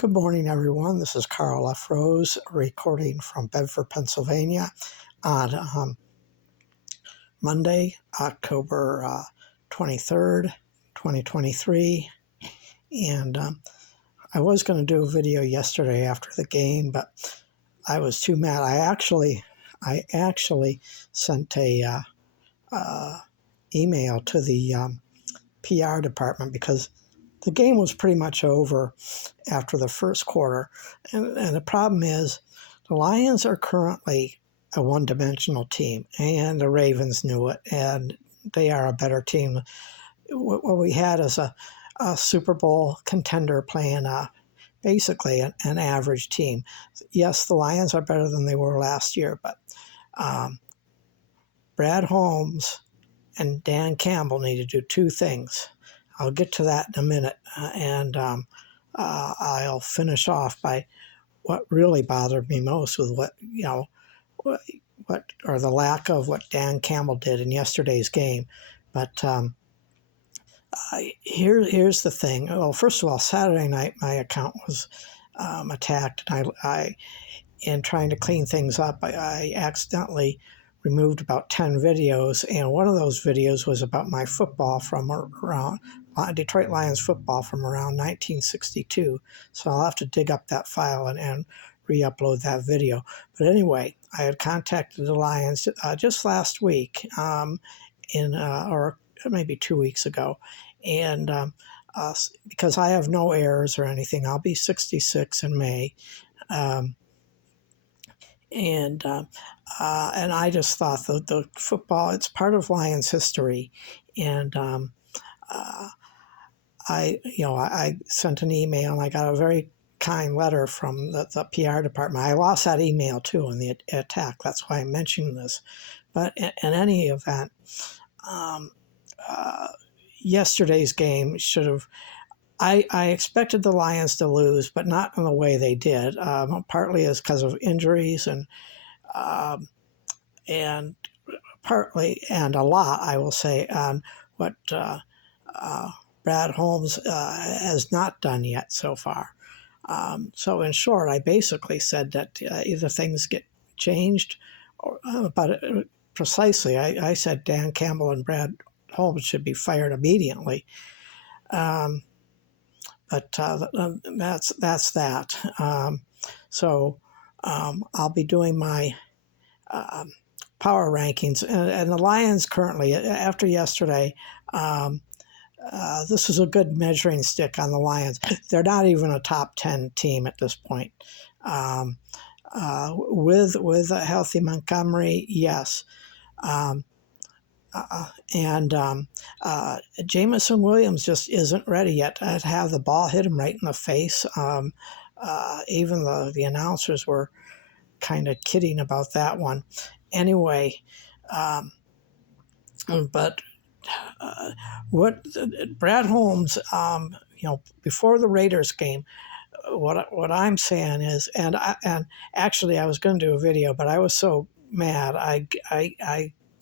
Good morning, everyone. This is Carl F. Rose recording from Bedford, Pennsylvania on Monday, October 23rd, 2023. And I was going to do a video yesterday after the game, but I was too mad. I actually sent a email to the PR department because the game was pretty much over after the first quarter. And the problem is the Lions are currently a one-dimensional team, and the Ravens knew it, and they are a better team. What we had is a Super Bowl contender playing basically an average team. Yes, the Lions are better than they were last year, but Brad Holmes and Dan Campbell need to do two things. I'll get to that in a minute, and I'll finish off by what really bothered me most with what or the lack of what Dan Campbell did in yesterday's game. But here's the thing. Well, first of all, Saturday night my account was attacked, and I in trying to clean things up, I accidentally removed about 10 videos, and one of those videos was about my football from around Detroit Lions football from around 1962. So I'll have to dig up that file and re-upload that video. But anyway, I had contacted the Lions just last week, or maybe 2 weeks ago, and because I have no errors or anything, I'll be 66 in May. And I just thought the football, it's part of Lions history. And I sent an email, and I got a very kind letter from the PR department. I lost that email too in the attack. That's why I'm mentioning this. But in any event, yesterday's game should have. I expected the Lions to lose, but not in the way they did. Partly is because of injuries, and partly and a lot, I will say, on what Brad Holmes has not done yet so far. So in short, I basically said that either things get changed, but precisely, I said Dan Campbell and Brad Holmes should be fired immediately. But that's that. So I'll be doing my power rankings. And the Lions currently, after yesterday, this is a good measuring stick on the Lions. They're not even a top 10 team at this point. With a healthy Montgomery, yes. Jameson Williams just isn't ready yet to have the ball hit him right in the face. Even the announcers were kind of kidding about that one. Anyway, but what Brad Holmes, before the Raiders game, what I'm saying is, and actually I was going to do a video, but I was so mad, I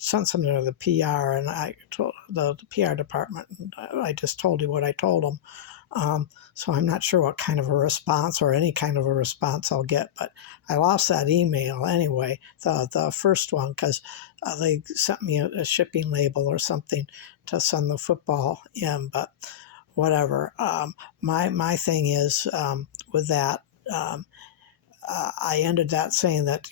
sent something to the PR, and I told the PR department, and I just told you what I told them. So I'm not sure what kind of a response or any kind of a response I'll get, but I lost that email anyway, the first one, because they sent me a shipping label or something to send the football in, but whatever. My thing is, with that, I ended that saying that,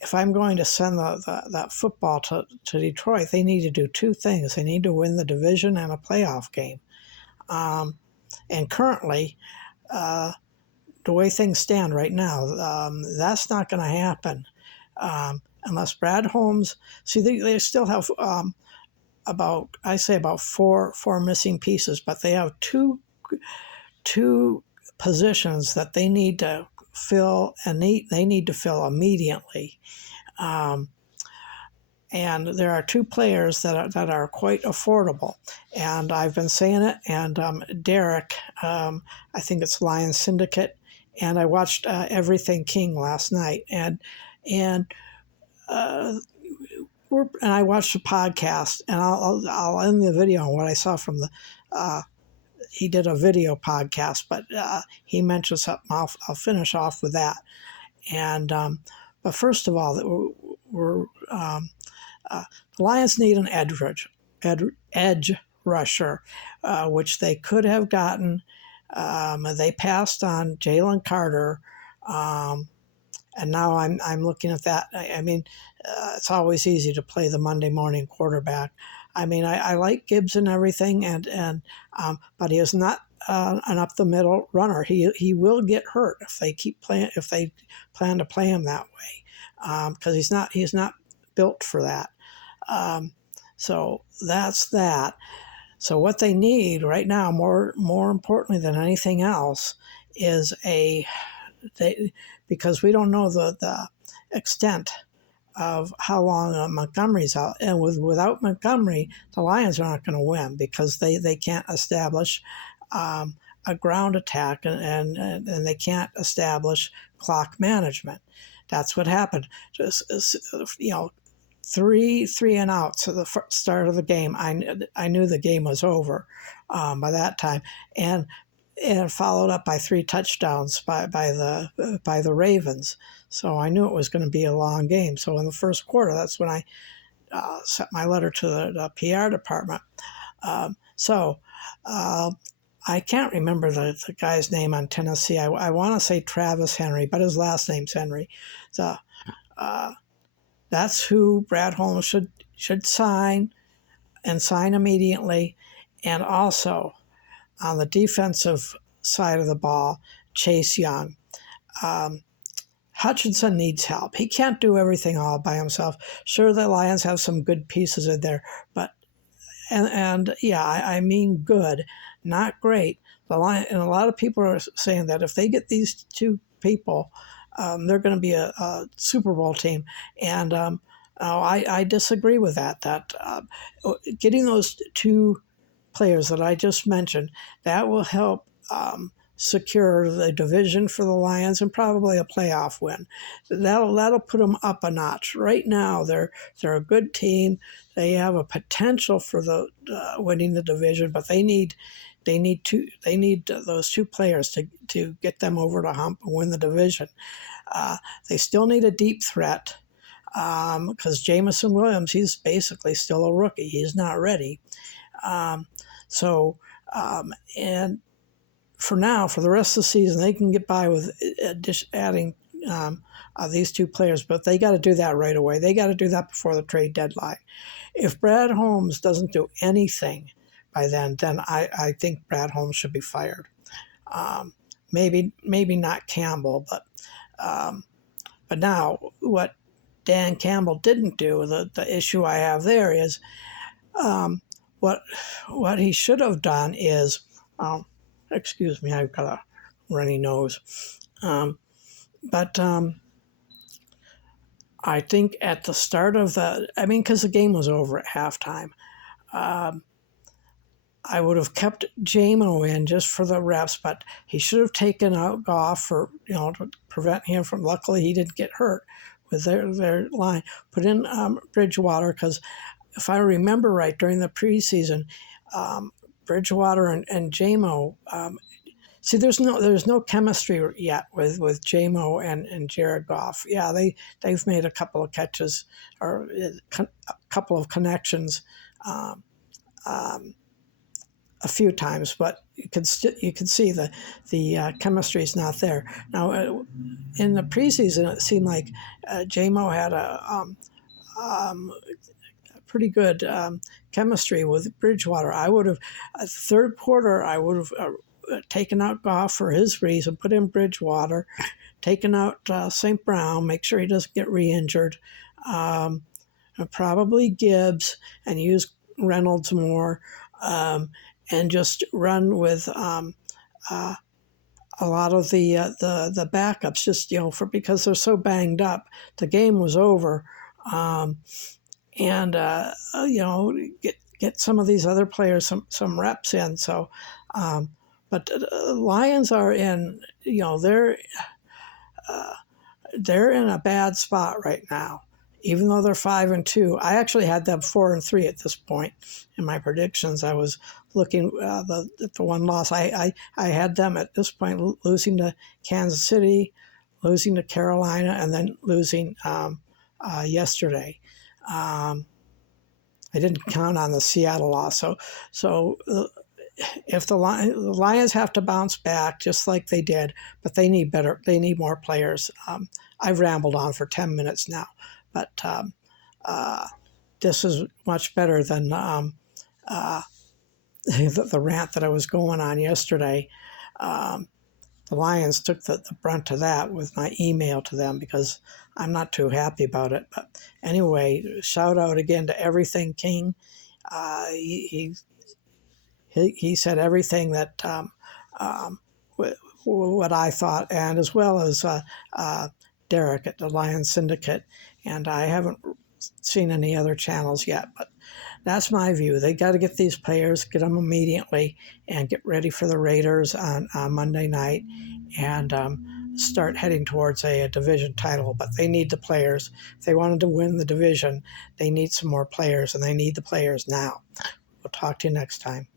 if I'm going to send that football to Detroit, they need to do two things. They need to win the division and a playoff game. And currently, the way things stand right now, that's not going to happen unless Brad Holmes. See, they still have about four missing pieces, but they have two positions that they need to fill, and they need to fill immediately. And there are two players that are quite affordable, and I've been saying it. And Derek, I think it's Lions Syndicate, and I watched Everything King last night, and I watched a podcast, and I'll end the video on what I saw from the he did a video podcast, but he mentioned something. I'll finish off with that. And but first of all, the Lions need an edge rusher, which they could have gotten. They passed on Jalen Carter, and now I'm looking at that. I mean, it's always easy to play the Monday morning quarterback. I mean, I like Gibbs and everything, but he is not an up the middle runner. He will get hurt if they keep playing, if they plan to play him that way, because he's not built for that. So that's that. So what they need right now, more importantly than anything else, is because we don't know the extent of how long Montgomery's out, and without Montgomery, the Lions are not going to win because they can't establish a ground attack and they can't establish clock management. That's what happened. Just three and outs at the start of the game. I knew the game was over by that time, and followed up by 3 touchdowns by the Ravens. So I knew it was going to be a long game. So in the first quarter, that's when I sent my letter to the PR department. I can't remember the guy's name on Tennessee. I want to say Travis Henry, but his last name's Henry. So that's who Brad Holmes should sign, and sign immediately. And also on the defensive side of the ball, Chase Young. Hutchinson needs help. He can't do everything all by himself. Sure, the Lions have some good pieces in there, but I mean good, not great. And a lot of people are saying that if they get these 2 people, they're going to be a Super Bowl team. And I disagree with that. That getting those 2 players that I just mentioned, that will help secure the division for the Lions and probably a playoff win. That'll put them up a notch. Right now, they're a good team. They have a potential for winning the division, but they need those 2 players to get them over the hump and win the division. They still need a deep threat because Jamison Williams, he's basically still a rookie. He's not ready. And for now, for the rest of the season, they can get by with adding these 2 players, but they got to do that right away. They got to do that before the trade deadline. If Brad Holmes doesn't do anything by then I think Brad Holmes should be fired. Maybe not Campbell, but now what Dan Campbell didn't do, the issue I have there is what he should have done is. Excuse me, I've got a runny nose. But I think at the start of because the game was over at halftime, I would have kept JMO in just for the reps, but he should have taken out Goff to prevent him from. Luckily, he didn't get hurt with their line. Put in Bridgewater, because if I remember right, during the preseason, Bridgewater and JMO. There's no chemistry yet with JMO and Jared Goff. Yeah, they've made a couple of catches or a couple of connections a few times, but you can see the chemistry is not there. Now, in the preseason, it seemed like JMO had a pretty good chemistry with Bridgewater. I would have, third quarter, I would have taken out Goff for his reason, put in Bridgewater, taken out St. Brown, make sure he doesn't get re-injured, probably Gibbs, and use Reynolds more, and just run with a lot of the backups, just because they're so banged up. The game was over. And get some of these other players some reps in. So, but Lions are in, they're in a bad spot right now. Even though they're 5-2, I actually had them 4-3 at this point in my predictions. I was looking the one loss. I had them at this point losing to Kansas City, losing to Carolina, and then losing yesterday. I didn't count on the Seattle loss. So if the Lions have to bounce back just like they did, but they need better. They need more players. I've rambled on for 10 minutes now, but this is much better than the rant that I was going on yesterday. The Lions took the brunt of that with my email to them because I'm not too happy about it. But anyway, shout out again to Everything King. He said everything that what I thought, and as well as Derek at the Lions Syndicate. And I haven't seen any other channels yet, but that's my view. They got to get these players, get them immediately, and get ready for the Raiders on Monday night, and start heading towards a division title. But they need the players. If they wanted to win the division, they need some more players, and they need the players now. We'll talk to you next time.